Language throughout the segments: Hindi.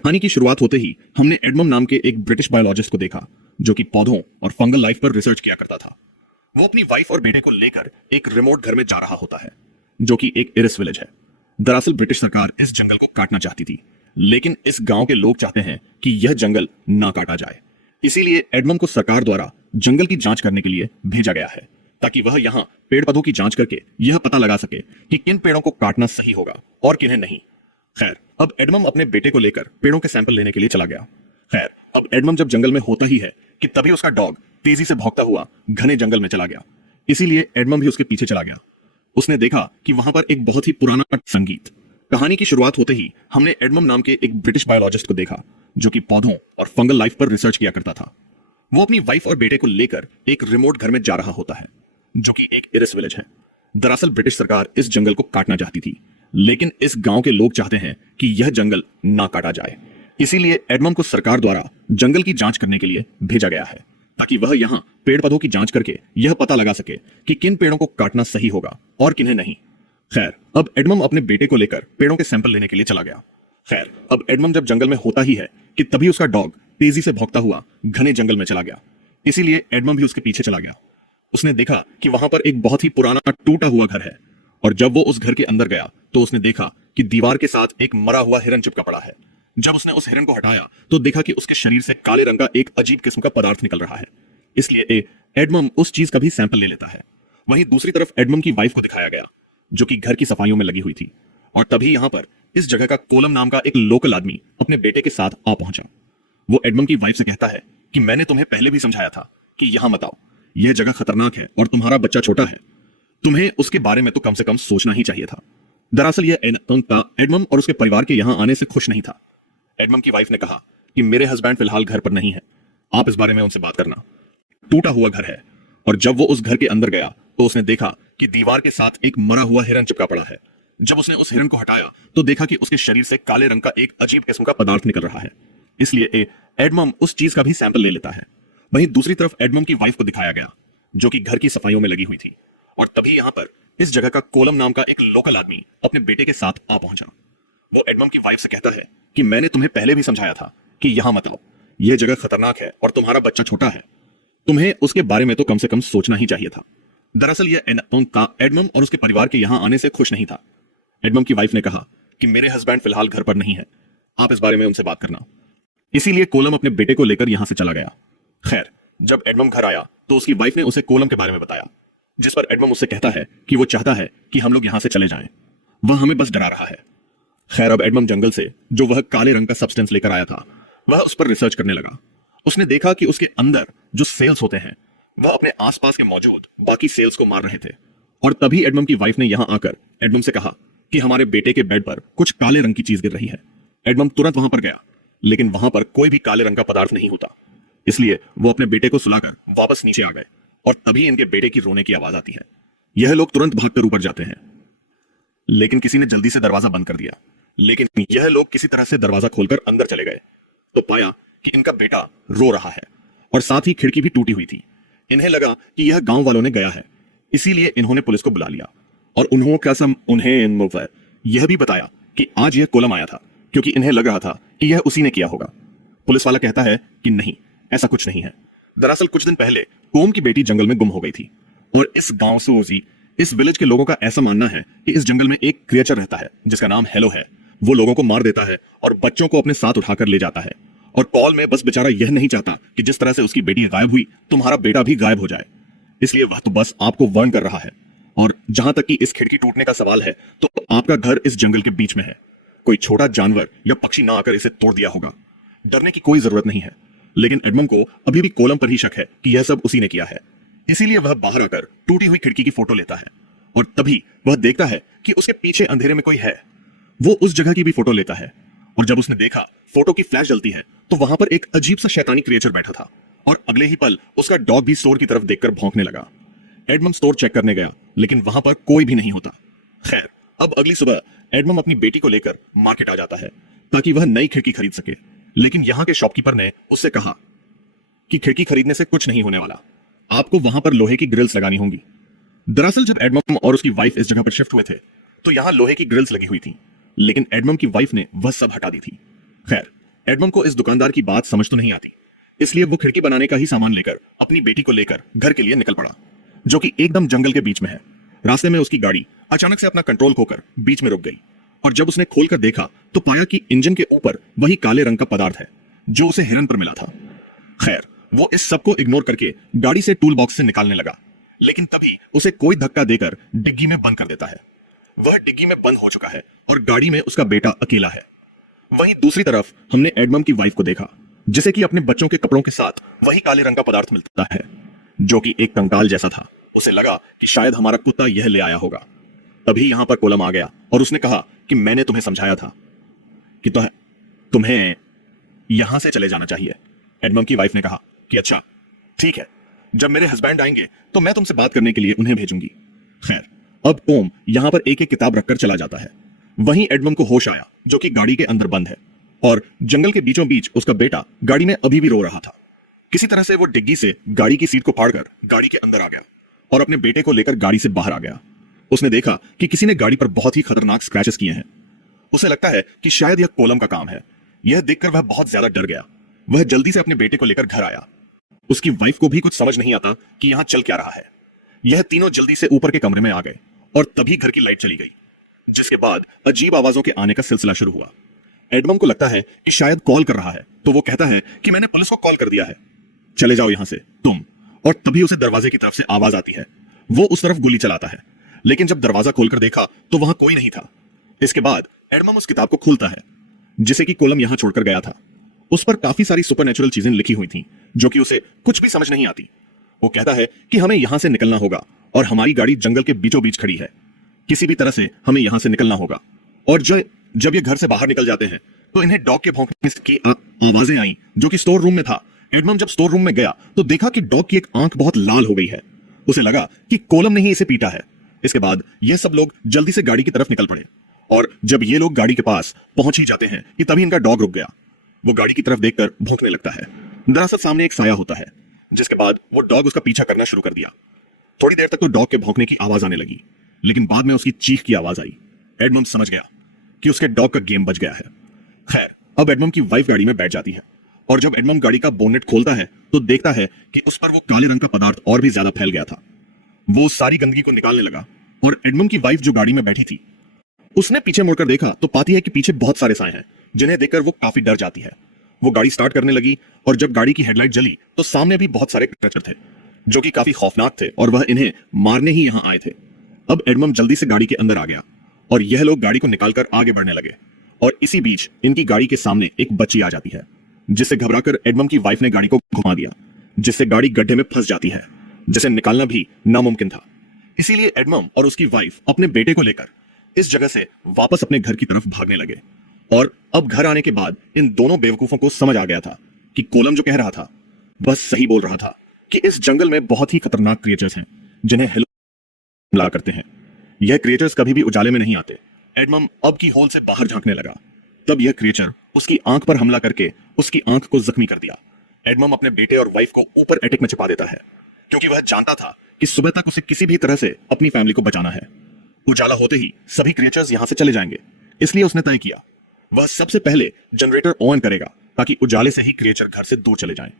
कहानी की शुरुआत होते ही हमने एडमम नाम के एक ब्रिटिश बायोलॉजिस्ट को देखा जो कि पौधों और फंगल लाइफ पर रिसर्च किया करता था। वो अपनी वाइफ और बेटे को लेकर एक रिमोट घर में जा रहा होता है जो कि एक इरिस विलेज है। दरअसल ब्रिटिश सरकार इस जंगल को काटना चाहती थी, लेकिन इस गांव के लोग चाहते हैं कि यह जंगल ना काटा जाए। इसीलिए एडमम को सरकार द्वारा जंगल की जांच करने के लिए भेजा गया है ताकि वह यहाँ पेड़ पौधों की जांच करके यह पता लगा सके कि किन पेड़ों को काटना सही होगा और किन्हें नहीं। खैर, अब एडमम अपने बेटे को लेकर पेड़ों के सैंपल लेने के लिए चला गया। खैर, अब एडमम जब जंगल में होता ही है कि तभी उसका डॉग तेजी से भौंकता हुआ घने जंगल में चला गया। इसीलिए एडमम भी उसके पीछे चला गया। उसने देखा कि वहां पर एक बहुत ही पुराना संगीत। कहानी की शुरुआत होते ही हमने एडमम नाम के एक ब्रिटिश बायोलॉजिस्ट को देखा जो कि पौधों और फंगल लाइफ पर रिसर्च किया करता था। वो अपनी वाइफ और बेटे को लेकर एक रिमोट घर में जा रहा होता है जो कि एक इरिस विलेज है। दरअसल ब्रिटिश सरकार इस जंगल को काटना चाहती थी, लेकिन इस गांव के लोग चाहते हैं कि यह जंगल ना काटा जाए। इसीलिए एडमम को सरकार द्वारा जंगल की जांच करने के लिए भेजा गया है ताकि वह यहाँ पेड़ पौधों की जांच करके यह पता लगा सके कि किन पेड़ों को काटना सही होगा और किन्हें नहीं। खैर, अब एडमम अपने बेटे को लेकर पेड़ों के सैंपल लेने के लिए चला गया। खैर, अब एडमम जब जंगल में होता ही है कि तभी उसका डॉग तेजी से भौंकता हुआ घने जंगल में चला गया। इसीलिए एडमम भी उसके पीछे चला गया। उसने देखा कि वहां पर एक बहुत ही पुराना टूटा हुआ घर है, और जब वो उस घर के अंदर गया तो उसने देखा कि दीवार के साथ एक मरा हुआ हिरन चिपका पड़ा है। जब उसने उस हिरन को हटाया तो देखा कि उसके शरीर से काले रंग का एक अजीब किस्म का पदार्थ निकल रहा है। इसलिए एडमम उस चीज का भी सैंपल ले लेता है। वहीं दूसरी तरफ एडमम की वाइफ को दिखाया गया जो कि घर की सफाइयों में लगी हुई थी, और तभी यहां पर इस जगह का कोलम नाम का एक लोकल आदमी अपने बेटे के साथ आ पहुंचा। वो एडमम की वाइफ से कहता है कि मैंने तुम्हें पहले भी समझाया था कि यहां मत आओ, यह जगह खतरनाक है और तुम्हारा बच्चा छोटा है, तुम्हें उसके बारे में तो कम से कम सोचना ही चाहिए था। दरअसल यह एडमम और उसके परिवार के यहां आने से खुश नहीं था। एडमम की वाइफ ने कहा कि मेरे हस्बैंड फिलहाल घर पर नहीं है, आप इस बारे में उनसे बात करना। टूटा हुआ घर है, और जब वो उस घर के अंदर गया तो उसने देखा कि दीवार के साथ एक मरा हुआ हिरन चिपका पड़ा है। जब उसने उस हिरन को हटाया तो देखा कि उसके शरीर से काले रंग का एक अजीब किस्म का पदार्थ निकल रहा है। इसलिए एडमम उस चीज का भी सैंपल ले लेता है। वहीं दूसरी तरफ एडमम की वाइफ को दिखाया गया जो कि घर की सफाइयों में लगी हुई थी, और तभी यहां पर इस जगह का कोलम नाम का एक लोकल आदमी अपने बेटे के साथ आ पहुंचा। वो एडमम की वाइफ से कहता है कि मैंने तुम्हें पहले भी समझाया था कि यहां मत आओ, यह जगह खतरनाक है और तुम्हारा बच्चा छोटा है, तुम्हें उसके बारे में तो कम से कम सोचना ही चाहिए था। दरअसल यह एडमम और उसके परिवार के यहां आने से खुश नहीं था। एडमम की वाइफ ने कहा कि मेरे हस्बैंड फिलहाल घर पर नहीं है, आप इस बारे में उनसे बात करना। इसीलिए कोलम अपने बेटे को लेकर यहां से चला गया। खैर, जब एडमम घर आया तो उसकी वाइफ ने उसे कोलम के बारे में बताया, जिस पर एडमम उससे कहता है कि वो चाहता है कि हम लोग यहां से चले जाएं, वह हमें बस डरा रहा है। खैर, अब एडमम जंगल से जो वह काले रंग का सब्सटेंस लेकर आया था वह उस पर रिसर्च करने लगा। उसने देखा कि उसके अंदर जो सेल्स होते हैं वह अपने आसपास के मौजूद बाकी सेल्स को मार रहे थे, और तभी एडमम की वाइफ ने यहां आकर एडमम से कहा कि हमारे बेटे के बेड पर कुछ काले रंग की चीज गिर रही है। एडमम तुरंत वहां पर गया, लेकिन वहां पर कोई भी काले रंग का पदार्थ नहीं होता। इसलिए वो अपने बेटे को सुलाकर वापस नीचे आ गए, और तभी इनके बेटे की रोने की आवाज आती है। यह लोग तुरंत भागकर ऊपर जाते हैं, लेकिन किसी ने जल्दी से दरवाजा बंद कर दिया। लेकिन यह लोग किसी तरह से दरवाजा खोलकर अंदर चले गए तो पाया कि इनका बेटा रो रहा है, और साथ ही खिड़की भी टूटी हुई थी। इन्हें लगा कि यह गांव वालों ने गया है, इसीलिए इन्होंने पुलिस को बुला लिया, और उन्हें यह भी बताया कि आज यह कोलम आया था, क्योंकि इन्हें लग रहा था कि यह उसी ने किया होगा। पुलिस वाला कहता है कि नहीं, ऐसा कुछ नहीं है। दरअसल कुछ दिन पहले कोम की बेटी जंगल में गुम हो गई थी, और इस गांव से इस विलेज के लोगों का ऐसा मानना है कि इस जंगल में एक क्रिएचर रहता है जिसका नाम हेलो है। वो लोगों को मार देता है और बच्चों को अपने साथ उठाकर ले जाता है, और कॉल में बस बेचारा यह नहीं चाहता कि जिस तरह से उसकी बेटी गायब हुई तुम्हारा बेटा भी गायब हो जाए। इसलिए वह तो बस आपको वार्न कर रहा है। और जहां तक कि इस खिड़की टूटने का सवाल है तो आपका घर इस जंगल के बीच में है, कोई छोटा जानवर या पक्षी ना आकर इसे तोड़ दिया होगा। डरने की कोई जरूरत नहीं है। लेकिन एडमम को अभी भी कोलम पर ही शक है कि यह सब उसी ने किया है। इसीलिए वह बाहर आकर टूटी हुई खिड़की की फोटो लेता है, और तभी वह देखता है कि उसके पीछे अंधेरे में कोई है। वो उस जगह की भी फोटो लेता है, और जब उसने देखा फोटो की फ्लैश जलती है तो वहां पर एक अजीब सा शैतानी क्रिएचर बैठा था, और अगले ही पल उसका डॉग भी स्टोर की तरफ देखकर भौंकने लगा। एडमम स्टोर चेक करने गया, लेकिन वहां पर कोई भी नहीं होता। खैर, अब अगली सुबह एडमम अपनी बेटी को लेकर मार्केट आ जाता है ताकि वह नई खिड़की खरीद सके, लेकिन यहां के शॉपकीपर ने उससे कहा कि खिड़की खरीदने से कुछ नहीं होने वाला, आपको वहां पर लोहे की ग्रिल्स लगानी होंगी। दरअसल जब एडमम और उसकी वाइफ इस जगह पर शिफ्ट हुए थे तो यहां लोहे की ग्रिल्स लगी हुई थी, लेकिन एडमम की वाइफ ने वह सब हटा दी थी। खैर, एडमम को इस दुकानदार की बात समझ तो नहीं आती, इसलिए वो खिड़की बनाने का ही सामान लेकर अपनी बेटी को लेकर घर के लिए निकल पड़ा, जो कि एकदम जंगल के बीच में है। रास्ते में उसकी गाड़ी अचानक से अपना कंट्रोल खोकर बीच में रुक गई और जब उसने खोलकर देखा तो पाया कि इंजन के ऊपर वही काले रंग का पदार्थ है जो उसे हिरन पर मिला था। खैर, वो इस सब को इग्नोर करके गाड़ी से टूल बॉक्स से निकालने लगा, लेकिन तभी उसे कोई धक्का देकर डिग्गी में बंद कर देता है। वह डिग्गी में बंद हो चुका है और गाड़ी में उसका बेटा अकेला है। वहीं दूसरी तरफ हमने एडमम की वाइफ को देखा, जिसे कि अपने बच्चों के कपड़ों के साथ वही काले रंग का पदार्थ मिलता है, जो कि एक कंकाल जैसा था। उसे लगा कि शायद हमारा कुत्ता यह ले आया होगा। तभी यहां पर कोलम आ गया और उसने कहा कि मैंने तुम्हें समझाया था कि तुम्हें यहां से चले जाना चाहिए। एडमम की वाइफ ने कहा कि अच्छा ठीक है, जब मेरे हस्बैंड आएंगे तो मैं तुमसे बात करने के लिए उन्हें भेजूंगी। खैर, अब टॉम यहां पर एक एक किताब रखकर चला जाता है। वहीं एडमम को होश आया, जो कि गाड़ी के अंदर बंद है और जंगल के बीचों बीच उसका बेटा गाड़ी में अभी भी रो रहा था। किसी तरह से वो डिग्गी से गाड़ी की सीट को फाड़कर गाड़ी के अंदर आ गया और अपने बेटे को लेकर गाड़ी से बाहर आ गया। उसने देखा कि किसी ने गाड़ी पर बहुत ही खतरनाक स्क्रैचेस किए हैं। उसे लगता है कि शायद यह कोलम का काम है। यह देखकर वह बहुत ज्यादा डर गया। वह जल्दी से अपने बेटे को लेकर घर आया। उसकी वाइफ को भी कुछ समझ नहीं आता कि यहां चल क्या रहा है। यह तीनों जल्दी से ऊपर के कमरे में आ गए और तभी घर की लाइट चली गई, जिसके बाद अजीब आवाजों के आने का सिलसिला शुरू हुआ। एडमम को लगता है कि शायद कॉल कर रहा है, तो वो कहता है कि मैंने पुलिस को कॉल कर दिया है, चले जाओ यहां से तुम। और तभी उसे दरवाजे की तरफ से आवाज आती है। वो उस तरफ गोली चलाता है, लेकिन जब दरवाजा खोलकर देखा तो वहां कोई नहीं था। इसके बाद एडमम उस किताब को खोलता है जिसे कि कोलम यहां छोड़कर गया था। उस पर काफी सारी सुपरनेचुरल चीजें लिखी हुई थी, जो कि उसे कुछ भी समझ नहीं आती। वो कहता है कि हमें यहां से निकलना होगा और हमारी गाड़ी जंगल के बीचों बीच खड़ी है। किसी भी तरह से हमें यहां से निकलना होगा। और जब ये घर से बाहर निकल जाते हैं तो इन्हें डॉग के भौंकने की आवाजें आई, जो कि स्टोर रूम में था। एडमम जब स्टोर रूम में गया तो देखा कि डॉग की एक आंख बहुत लाल हो गई है। उसे लगा कि कोलम ने ही इसे पीटा है। इसके बाद ये सब लोग जल्दी से गाड़ी की तरफ निकल पड़े और जब ये लोग गाड़ी के पास पहुंच ही जाते हैं कि तभी इनका डॉग रुक गया। वो गाड़ी की तरफ देखकर भौंकने लगता है। दरअसल सामने एक साया होता है, जिसके बाद वो डॉग उसका पीछा करना शुरू कर दिया। थोड़ी देर तक तो डॉग के भौंकने की आवाज आने लगी, लेकिन बाद में उसकी चीख की आवाज आई। एडमम समझ गया कि उसके डॉग का गेम बच गया है। खैर, अब एडमम की वाइफ गाड़ी में बैठ जाती है और जब एडमम गाड़ी का बोनेट खोलता है तो देखता है कि उस पर वो काले रंग का पदार्थ और भी ज्यादा फैल गया था। वो सारी गंदगी को निकालने लगा और एडमम की वाइफ जो गाड़ी में बैठी थी, उसने पीछे मुड़कर देखा तो पाती है कि पीछे बहुत सारे साए हैं, जिन्हें देखकर वो काफी डर जाती है। वो गाड़ी स्टार्ट करने लगी और जब गाड़ी की हेडलाइट जली तो सामने भी बहुत सारे क्रीचर थे, जो कि काफी खौफनाक थे और वह इन्हें मारने ही यहां आए थे। अब एडमम जल्दी से गाड़ी के अंदर आ गया और यह लोग गाड़ी को निकालकर आगे बढ़ने लगे और इसी बीच इनकी गाड़ी के सामने एक बच्ची आ जाती है, जिससे घबराकर एडमम की वाइफ ने गाड़ी को घुमा दिया, जिससे गाड़ी गड्ढे में फंस जाती है, जिसे निकालना भी नामुमकिन था। इसीलिए एडमम और उसकी वाइफ अपने बेटे को लेकर इस जगह से वापस अपने घर की तरफ भागने लगे। और अब घर आने के बाद इन दोनों बेवकूफों को समझ आ गया था कि कोलम जो कह रहा था बस सही बोल रहा था कि इस जंगल में बहुत ही खतरनाक क्रिएचर्स हैं, जिन्हें हमला करते हैं। यह क्रिएचर्स कभी भी उजाले में नहीं आते। एडमम अब की होल से बाहर झांकने लगा। तब यह क्रिएचर उसकी आंख पर हमला करके उसकी आंख को जख्मी कर दिया। एडमम अपने बेटे और वाइफ को ऊपर एटिक में छिपा देता है, क्योंकि वह जानता था कि सुबह तक उसे किसी भी तरह से अपनी फैमिली को बचाना है। उजाला होते ही सभी क्रिएचर्स यहां से चले जाएंगे, इसलिए उसने तय किया वह सबसे पहले जनरेटर ऑन करेगा ताकि उजाले से ही क्रिएचर घर से दूर चले जाएं।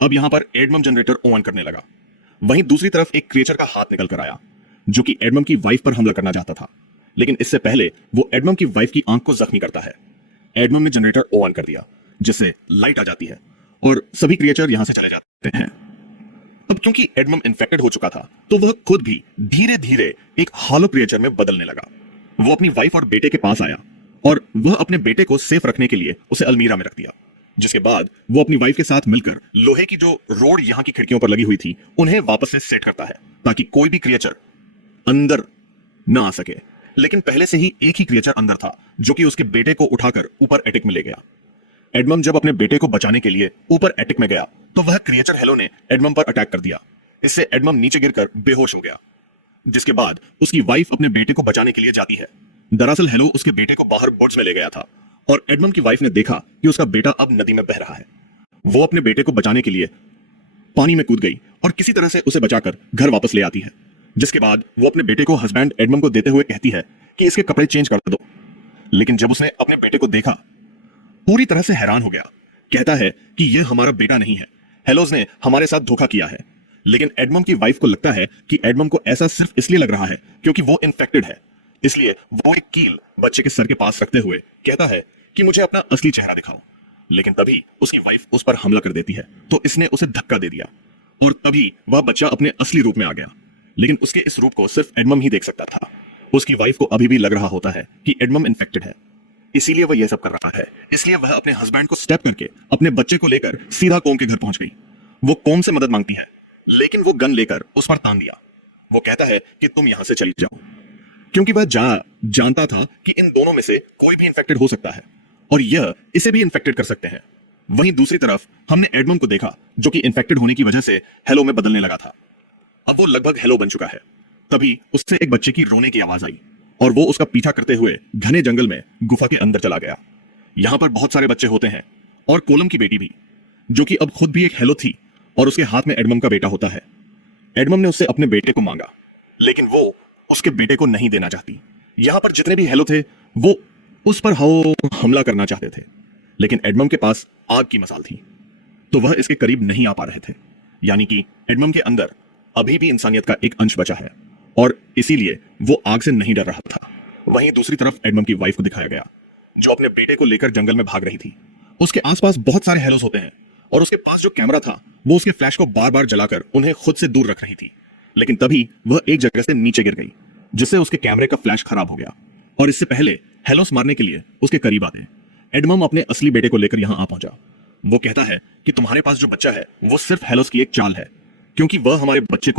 अब यहां पर एडमम जनरेटर ऑन करने लगा। वहीं दूसरी तरफ एक क्रिएचर का हाथ निकल कर आया, जो कि एडमम की वाइफ पर हमला करना चाहता था, लेकिन इससे पहले वो एडमम की वाइफ की आंख को जख्मी करता है। एडमम ने जनरेटर ऑन कर दिया, जिससे लाइट आ जाती है और सभी क्रिएचर यहां से चले जाते हैं। अब क्योंकि एडमम इन्फेक्टेड हो चुका था तो वह खुद भी धीरे धीरे एक हॉलो क्रिएचर में बदलने लगा। वो अपनी वाइफ और बेटे के पास आया और वह अपने बेटे को सेफ रखने के लिए उसे अलमीरा में रख दिया, जिसके बाद वो अपनी वाइफ के साथ मिलकर लोहे की जो रोड यहां की खिड़कियों पर लगी हुई थी उन्हें वापस से सेट करता है ताकि कोई भी क्रिएचर अंदर ना आ सके। लेकिन पहले से ही एक ही क्रिएचर अंदर था, जो कि उसके बेटे को उठाकर ऊपर एटिक में ले गया। एडमम जब अपने बेटे को बचाने के लिए ऊपर एटिक में गया तो वह क्रिएचर हेलो ने एडमम पर अटैक कर दिया। इससे एडमम नीचे गिरकर बेहोश हो गया, जिसके बाद उसकी वाइफ अपने बेटे को बचाने के लिए जाती है। दरअसल हेलो उसके बेटे को बाहर बोट्स में ले गया था और एडमम की वाइफ ने देखा कि उसका बेटा अब नदी में बह रहा है। वो अपने बेटे को बचाने के लिए पानी में कूद गई और किसी तरह से उसे बचाकर घर वापस ले आती है, जिसके बाद वो अपने बेटे को हस्बैंड एडमम को देते हुए कहती है कि इसके कपड़े चेंज कर दो। लेकिन जब उसने अपने बेटे को देखा पूरी तरह से हैरान हो गया कहता है कि यह हमारा बेटा नहीं है, हेलोस ने हमारे साथ धोखा किया है। लेकिन एडमम की वाइफ को लगता है कि एडमम को ऐसा सिर्फ इसलिए लग रहा है क्योंकि वो इन्फेक्टेड है। इसलिए वो एक कील बच्चे के सर के पास रखते हुए कहता है कि मुझे अपना असली चेहरा दिखाओ। लेकिन तभी उसकी वाइफ उस पर हमला कर देती है, तो इसने उसे धक्का दे दिया और तभी वह बच्चा अपने असली रूप में आ गया। लेकिन उसके इस रूप को सिर्फ एडमम ही देख सकता था। उसकी वाइफ को अभी भी लग रहा होता है कि एडमम इन्फेक्टेड है, इसीलिए वह यह सब कर रहा है। इसलिए वह अपने हस्बैंड को स्टेप करके अपने बच्चे को लेकर सीधा कॉम के घर पहुंच गई। वो कॉम से मदद मांगती है, लेकिन वो गन लेकर उस पर तान दिया। वो कहता है कि तुम यहां से चली जाओ, क्योंकि वह जानता था कि इन दोनों में से कोई भी इन्फेक्टेड हो सकता है और यह इसे भी इन्फेक्टेड कर सकते हैं। वहीं दूसरी तरफ हमने एडमम को देखा, जो कि इन्फेक्टेड होने की वजह से हेलो में बदलने लगा था। अब वो लगभग हेलो बन चुका है। तभी उससे एक बच्चे की रोने की आवाज आई और वो उसका पीछा करते हुए घने जंगल में गुफा के अंदर चला गया। यहां पर बहुत सारे बच्चे होते हैं और कोलम की बेटी भी, जो कि अब खुद भी एक हेलो थी और उसके हाथ में एडमम का बेटा होता है। एडमम ने उससे अपने बेटे को मांगा, लेकिन वो उसके बेटे को नहीं देना चाहती। यहां पर जितने भी हेलो थे वो उस पर हमला करना चाहते थे, लेकिन एडमम के पास आग की मसाल थी, तो वह इसके करीब नहीं आ पा रहे थे। यानी कि एडमम के अंदर अभी भी इंसानियत का एक अंश बचा है और इसीलिए वो आग से नहीं डर रहा था। वहीं दूसरी तरफ एडमम की वाइफ को दिखाया गया, जो अपने बेटे को लेकर जंगल में भाग रही थी। उसके आसपास बहुत सारे हेलोस होते हैं और उसके पास जो कैमरा था वो उसके फ्लैश को बार बार जलाकर उन्हें खुद से दूर रख रही थी। लेकिन तभी वह एक जगह से नीचे गिर गई, जिससे उसके कैमरे का फ्लैश खराब हो गया और इससे पहले हेलोस मारने के लिए उसके करीब आ गए। एडमम अपने असली बेटे को लेकर यहां आ पहुंचा। वो कहता है कि तुम्हारे पास जो बच्चा है वो सिर्फ हेलोस की एक चाल है, क्योंकि वह हमारे बच्चे को